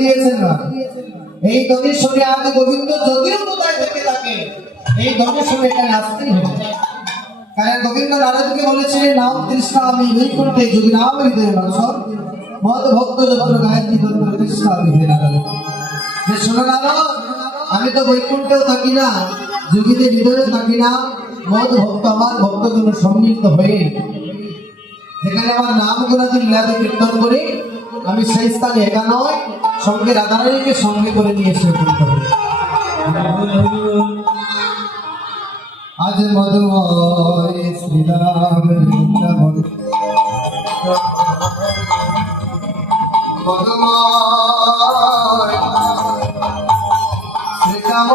দিয়েছেন না। এই ধ্বনি শুনে আজ গোবিন্দ যদিও কোথায় থেকে থাকে, এই ধ্বনি শুনে এখানে আসতেই হবে। কারণ গোবিন্দ নারদকে বলেছিলেন, নাম তৃষ্ণা আমি বৈকুণ্ঠে যদি নাম হৃদয় নশর মদ ভক্ত যত্র গায়ত্রী তত্র তৃষ্ণা বিধে নারদ। যে শোনো নারদ, আমি তো বৈকুণ্ঠেও থাকি না, যোগীদের হৃদয়ে থাকি না, মদ ভক্ত আমার ভক্তজন সম্মিলিত হয়ে যেখানে আমার নাম গুণাদি লীলাদি কীর্তন করি, আমি সেই স্থানে একা নয়, সঙ্গে রাধারানীকে সঙ্গে করে নিয়ে এসে করতে হবে। আজ মধুময় শ্রীরাম মধুময় শ্রীরাম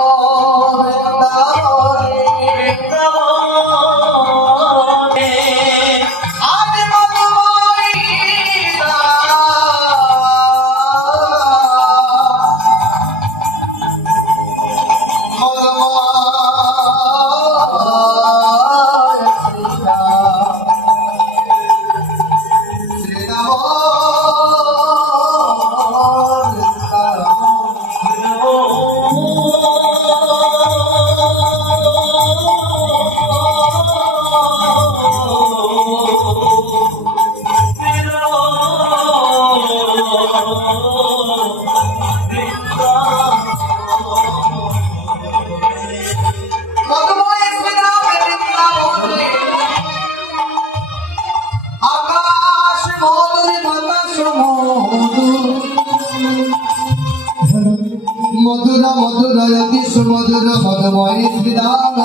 মধুর মধুর অতি সুমধুর মধুময় শ্রীরাম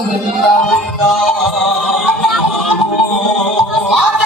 আজ